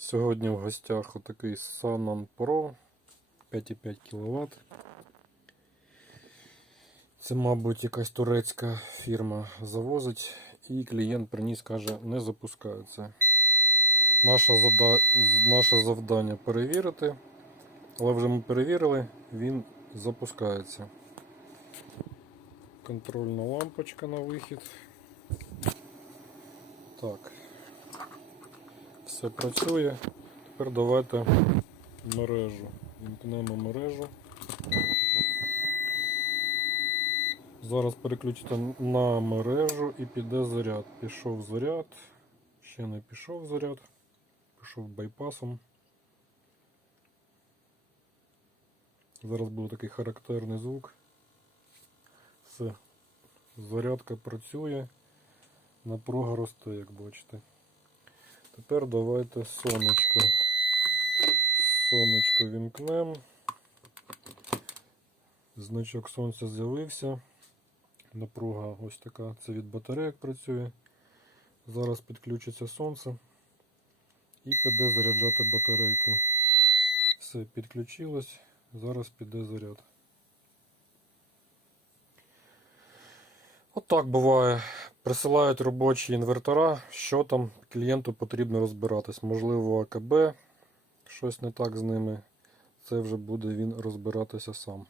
Сьогодні в гостях отакий Sanon Pro 5,5 кВт. Це, мабуть, якась турецька фірма завозить, і клієнт приніс, каже, не запускається. Наше, зада... наше завдання перевірити, але вже ми перевірили, він запускається. Контрольна лампочка на вихід. Так. Все працює. Тепер давайте мережу. Вімкнемо мережу. Зараз переключите на мережу і піде заряд. Пішов заряд. Ще не пішов заряд. Пішов байпасом. Зараз буде такий характерний звук. Все. Зарядка працює. Напруга росте, як бачите. Тепер давайте сонечко. Сонечко вімкнемо. Значок сонця з'явився. Напруга ось така. Це від батарейок працює. Зараз підключиться сонце і піде заряджати батарейки. Все, підключилось. Зараз піде заряд. Отак буває. Присилають робочі інвертора, що там клієнту потрібно розбиратись. Можливо, АКБ, щось не так з ними. Це вже буде він розбиратися сам.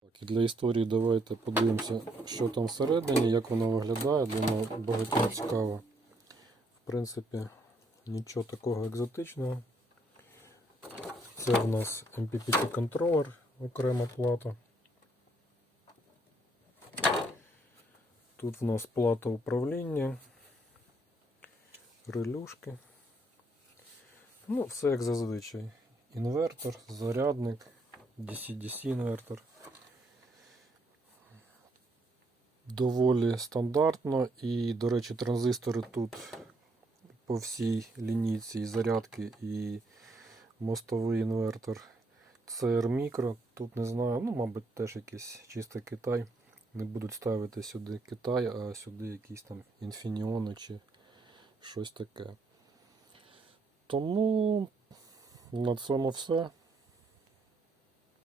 Так, і для історії давайте подивимося, що там всередині, як воно виглядає. Думаю, багатьом цікаво. В принципі, нічого такого екзотичного. Це в нас MPPT контролер, окрема плата. Тут в нас плата управління, релюшки. Ну, все як зазвичай. Інвертор, зарядник, DC-DC інвертор. Доволі стандартно і, до речі, транзистори тут по всій лінійці і зарядки і мостовий інвертор. CR Micro, тут не знаю, ну, мабуть, теж якийсь чисто Китай. Не будуть ставити сюди Китай, а сюди якісь там інфініони чи щось таке. Тому на цьому все.